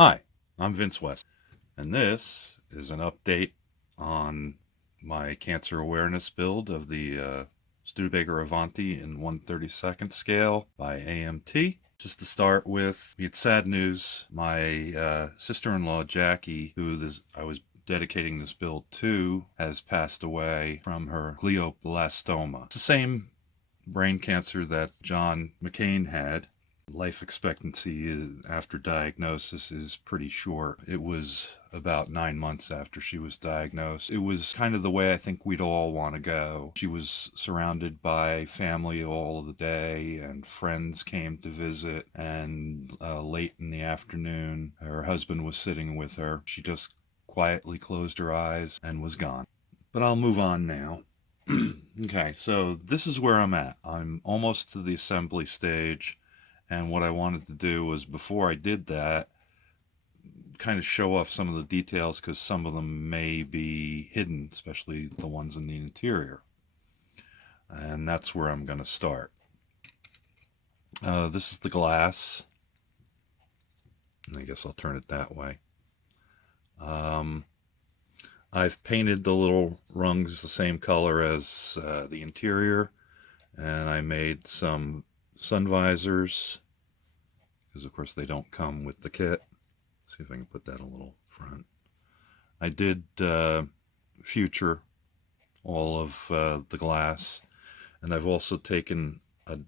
Hi, I'm Vince West, and this is an update on my cancer awareness build of the Studebaker Avanti in 1/32nd scale by AMT. Just to start with, it's sad news. My sister-in-law, Jackie, I was dedicating this build to, has passed away from her glioblastoma. It's the same brain cancer that John McCain had. Life expectancy after diagnosis is pretty short. It was about 9 months after she was diagnosed. It was kind of the way I think we'd all want to go. She was surrounded by family all of the day, and friends came to visit, and late in the afternoon, her husband was sitting with her. She just quietly closed her eyes and was gone. But I'll move on now. Okay, so this is where I'm at. I'm almost to the assembly stage. And what I wanted to do was, before I did that, kind of show off some of the details, because some of them may be hidden, especially the ones in the interior. And that's where I'm going to start. This is the glass. I guess I'll turn it that way. I've painted the little rungs the same color as the interior, and I made some sun visors, because of course they don't come with the kit. See if I can put that a little front. I did future all of the glass, and I've also taken a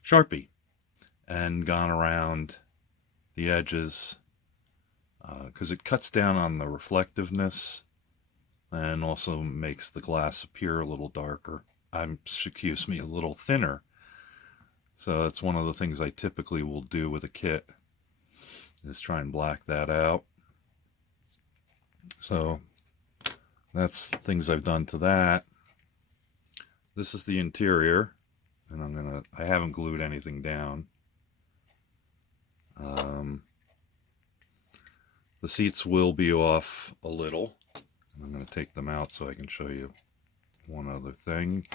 Sharpie and gone around the edges, because it cuts down on the reflectiveness and also makes the glass appear a little darker. Excuse me, a little thinner. So that's one of the things I typically will do with a kit, is try and black that out. So that's things I've done to that. This is the interior, and I haven't glued anything down. The seats will be off a little. I'm going to take them out so I can show you one other thing.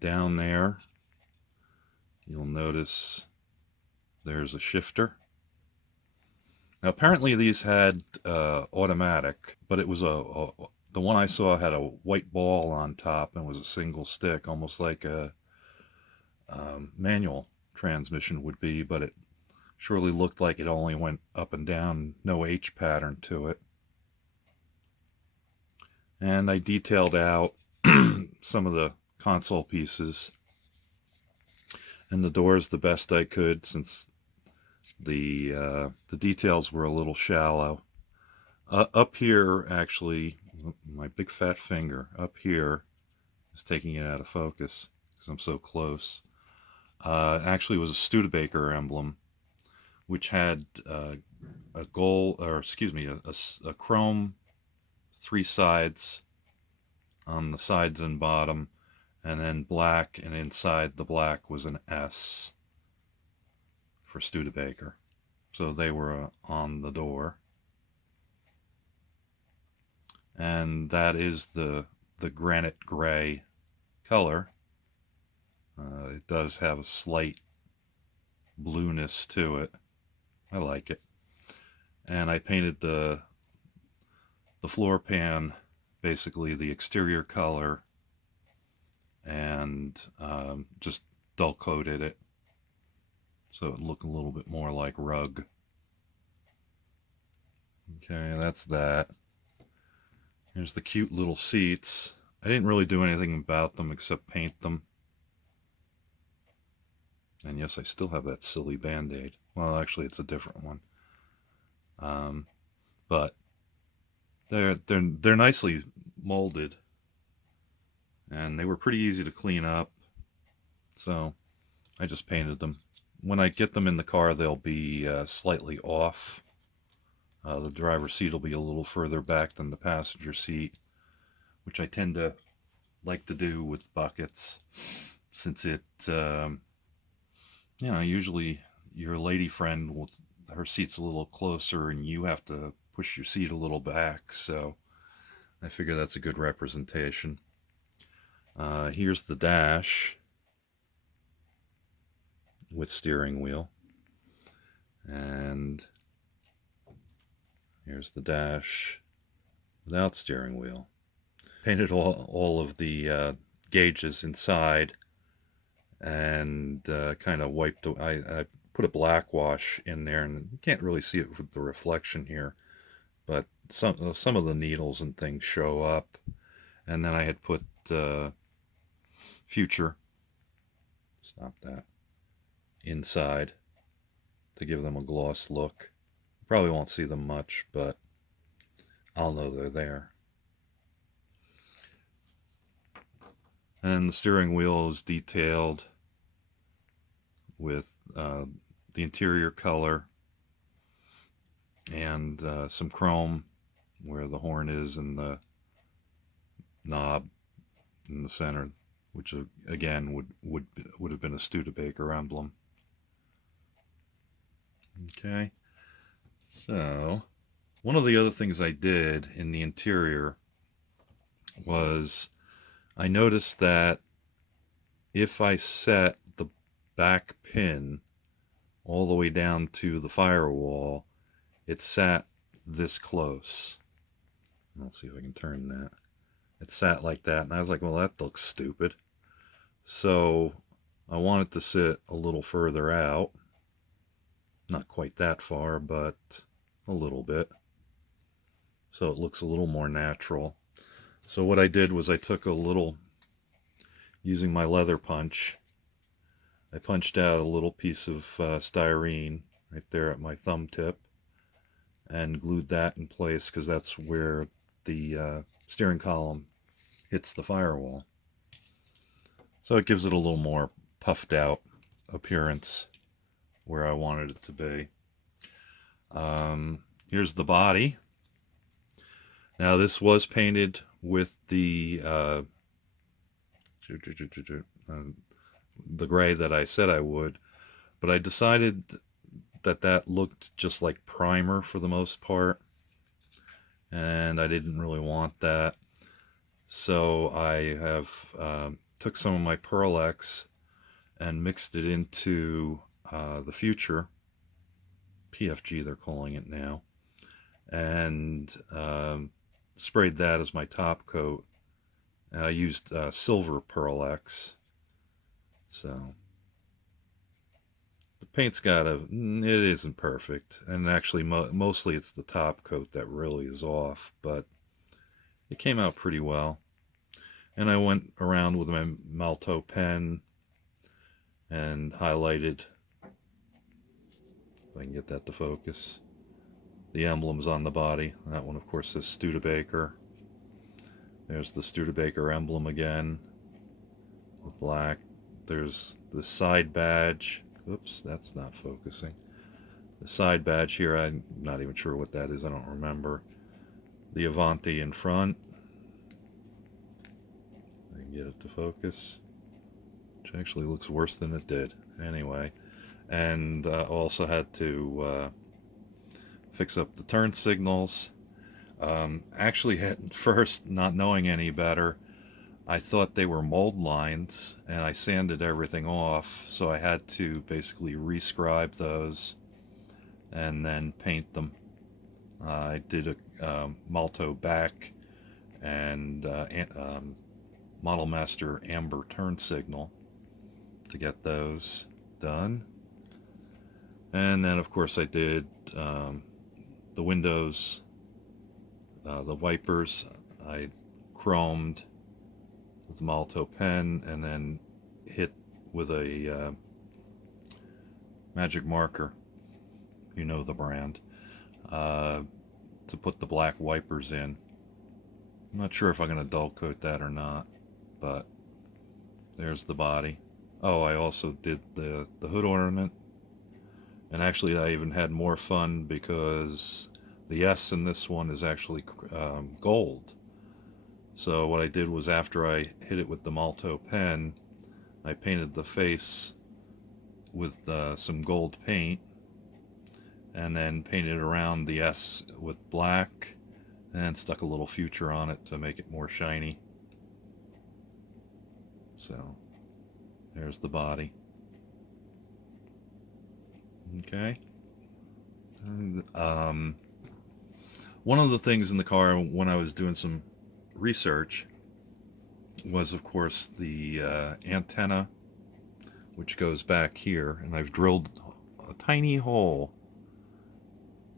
Down there, you'll notice there's a shifter. Now, apparently these had automatic, but it was the one I saw had a white ball on top and was a single stick, almost like a manual transmission would be, but it surely looked like it only went up and down, no H pattern to it. And I detailed out some of the console pieces and the doors the best I could, since the details were a little shallow. Up here, actually, my big fat finger up here is taking it out of focus because I'm so close. Actually, was a Studebaker emblem, which had a gold, or excuse me, a chrome 3 sides on the sides and bottom, and then black, and inside the black was an S for Studebaker. So they were on the door. And that is the granite gray color. It does have a slight blueness to it. I like it. And I painted the floor pan, basically the exterior color, and just dull coated it so it looked a little bit more like rug. Okay, that's that. Here's the cute little seats. I didn't really do anything about them except paint them. And yes, I still have that silly Band-Aid. Well, actually, it's a different one. But they're nicely molded, and they were pretty easy to clean up. So I just painted them. When I get them in the car, they'll be slightly off. The driver's seat will be a little further back than the passenger seat, which I tend to like to do with buckets, since it, usually your lady friend her seat's a little closer and you have to push your seat a little back. So I figure that's a good representation. Here's the dash. with steering wheel. And here's the dash without steering wheel. Painted all of the gauges inside, and kind of wiped. I put a black wash in there, and you can't really see it with the reflection here, but some of the needles and things show up. And then I had put future, stop that, inside to give them a gloss look. Probably won't see them much, but I'll know they're there. And the steering wheel is detailed with the interior color and some chrome where the horn is and the knob in the center, which again would have been a Studebaker emblem. Okay, so one of the other things I did in the interior was I noticed that if I set the back pin all the way down to the firewall, it sat this close. Let's see if I can turn that. It sat like that, and I was like, well, that looks stupid. So I wanted to sit a little further out. Not quite that far, but a little bit. So it looks a little more natural. So what I did was I took a little, using my leather punch, I punched out a little piece of styrene right there at my thumb tip and glued that in place because that's where the steering column hits the firewall. So it gives it a little more puffed out appearance where I wanted it to be. Here's the body. Now this was painted with the gray that I said I would, but I decided that looked just like primer for the most part, and I didn't really want that. So I have took some of my Pearl X and mixed it into the Future PFG, they're calling it now, and sprayed that as my top coat. And I used silver Pearl X. So the paint's got it isn't perfect, and actually mostly it's the top coat that really is off, but it came out pretty well. And I went around with my Malto pen and highlighted, if I can get that to focus, the emblems on the body. That one, of course, says Studebaker. There's the Studebaker emblem again with black. There's the side badge. Oops, that's not focusing. The side badge here, I'm not even sure what that is. I don't remember. The Avanti in front. I can get it to focus, which actually looks worse than it did. Anyway, and also had to fix up the turn signals. Actually, at first, not knowing any better, I thought they were mold lines, and I sanded everything off, so I had to basically rescribe those and then paint them. I did a Malto back and Model Master amber turn signal to get those done. And then, of course, I did the windows, the wipers. I chromed with the Malto pen and then hit with a magic marker, you know the brand, to put the black wipers in. I'm not sure if I'm going to dull coat that or not, but there's the body. Oh, I also did the hood ornament, and actually I even had more fun because the S in this one is actually gold. So what I did was, after I hit it with the Malto pen, I painted the face with some gold paint, and then painted around the S with black, and stuck a little Future on it to make it more shiny. So there's the body. Okay. And, one of the things in the car when I was doing some research was, of course, the antenna, which goes back here, and I've drilled a tiny hole,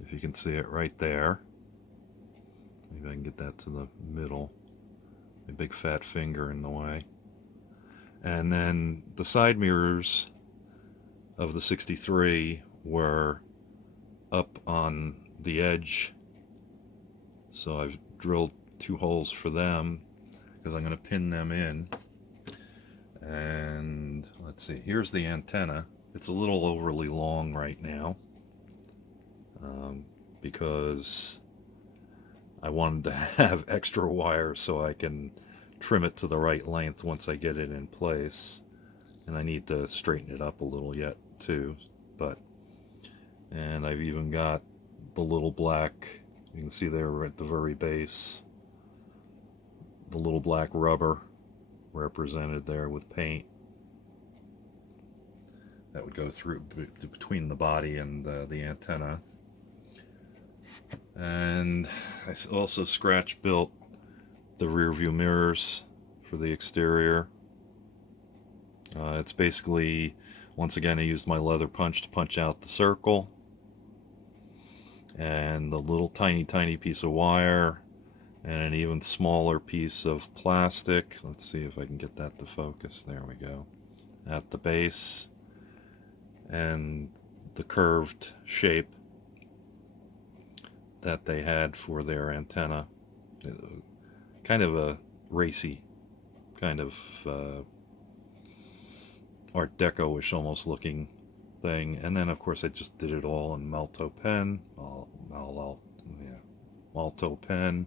if you can see it right there. Maybe I can get that to the middle. A big fat finger in the way. And then the side mirrors of the 63 were up on the edge, so I've drilled 2 holes for them because I'm going to pin them in. And let's see, here's the antenna. It's a little overly long right now because I wanted to have extra wire so I can trim it to the right length once I get it in place. And I need to straighten it up a little yet too. And I've even got the little black, you can see there at the very base, the little black rubber represented there with paint. That would go through between the body and the antenna. And I also scratch built the rear view mirrors for the exterior. It's basically, once again, I used my leather punch to punch out the circle, and the little tiny piece of wire, and an even smaller piece of plastic. Let's see if I can get that to focus. There we go. At the base, and the curved shape that they had for their antenna. Kind of a racy, kind of Art Deco-ish almost looking thing. And then, of course, I just did it all in Malto pen. Malto pen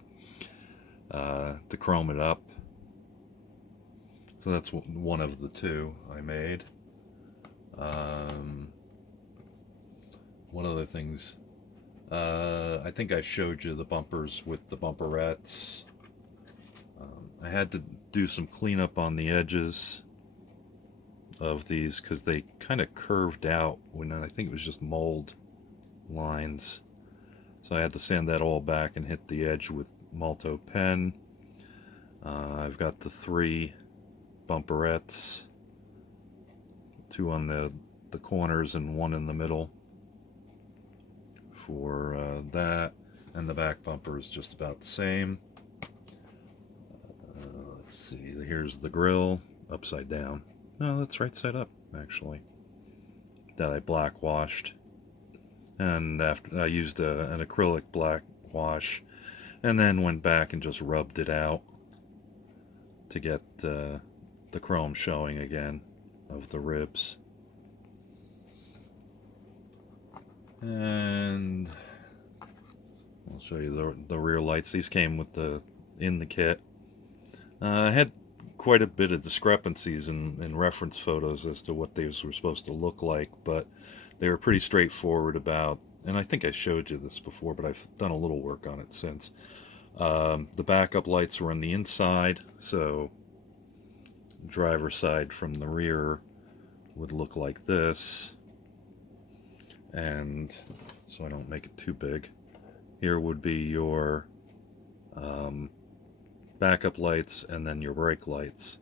to chrome it up. So that's one of the 2 I made. What other things? I think I showed you the bumpers with the bumperettes. I had to do some cleanup on the edges of these because they kind of curved out when I think it was just mold lines. So I had to sand that all back and hit the edge with Malto pen. I've got the 3 bumperettes, 2 on the corners and 1 in the middle for that, and the back bumper is just about the same. Let's see, here's the grill upside down. No, that's right side up actually, that I black washed, and after I used an acrylic black wash, and then went back and just rubbed it out to get the chrome showing again of the ribs. And I'll show you the rear lights. These came with in the kit. I had quite a bit of discrepancies in reference photos as to what these were supposed to look like, but they were pretty straightforward about, and I think I showed you this before, but I've done a little work on it since. The backup lights were on the inside, so driver's side from the rear would look like this. And so I don't make it too big, here would be your backup lights and then your brake lights.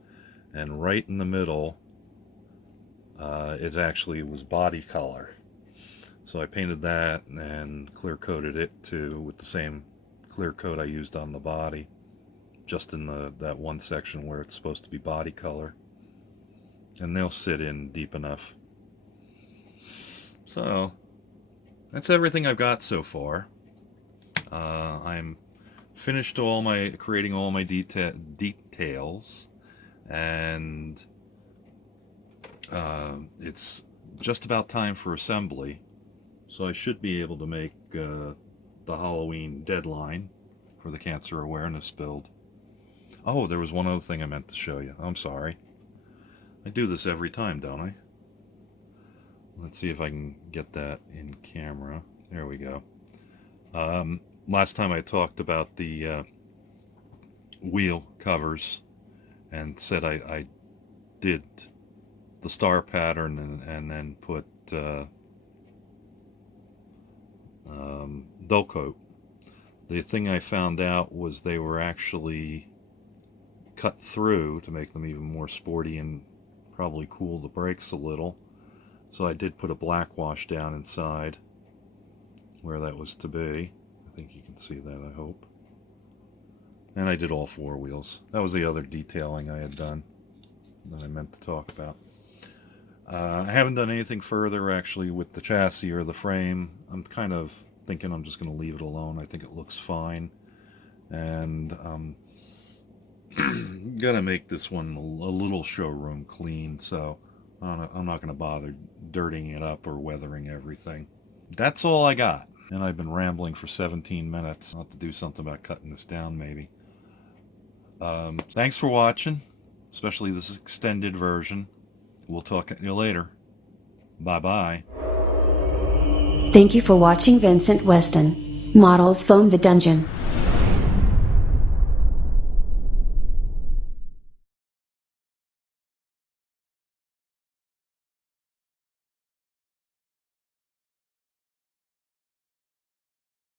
And right in the middle, it actually was body color. So I painted that and clear coated it too with the same clear coat I used on the body, just in that one section where it's supposed to be body color. And they'll sit in deep enough. So that's everything I've got so far. I'm finished creating all my details, and it's just about time for assembly. So I should be able to make the Halloween deadline for the cancer awareness build. Oh, there was one other thing I meant to show you. I'm sorry. I do this every time, don't I? Let's see if I can get that in camera. There we go. Last time I talked about the wheel covers and said I did the star pattern and then put dull coat. The thing I found out was they were actually cut through to make them even more sporty and probably cool the brakes a little. So I did put a black wash down inside where that was to be. I think you can see that, I hope. And I did all four wheels. That was the other detailing I had done that I meant to talk about. I haven't done anything further actually with the chassis or the frame. I'm kind of thinking I'm just going to leave it alone. I think it looks fine. And I'm going to make this one a little showroom clean, so I'm not going to bother dirtying it up or weathering everything. That's all I got. And I've been rambling for 17 minutes. I'll have to do something about cutting this down maybe. Thanks for watching, especially this extended version. We'll talk to you later. Bye-bye. Thank you for watching Vincent Weston Models Foam the Dungeon.